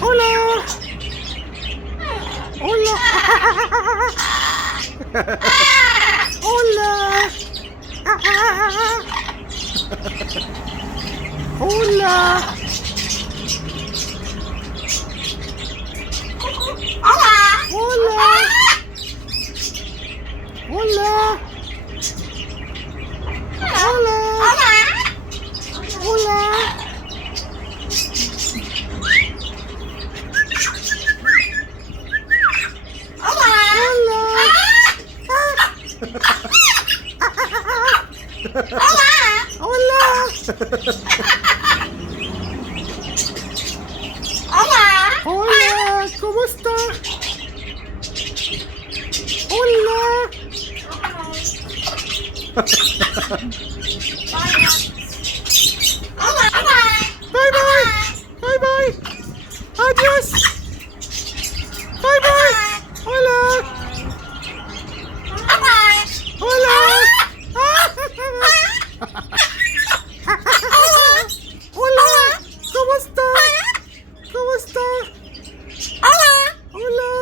Hola. Hola. Hola. Hola. Hola. Hola. Hola. Hola. Hola. Hola, ¿cómo está? Hola. Bye bye. Bye bye. Adiós. Bye bye. Hola. Hola. Hola. ¿Cómo está? ¿Cómo está? Hola.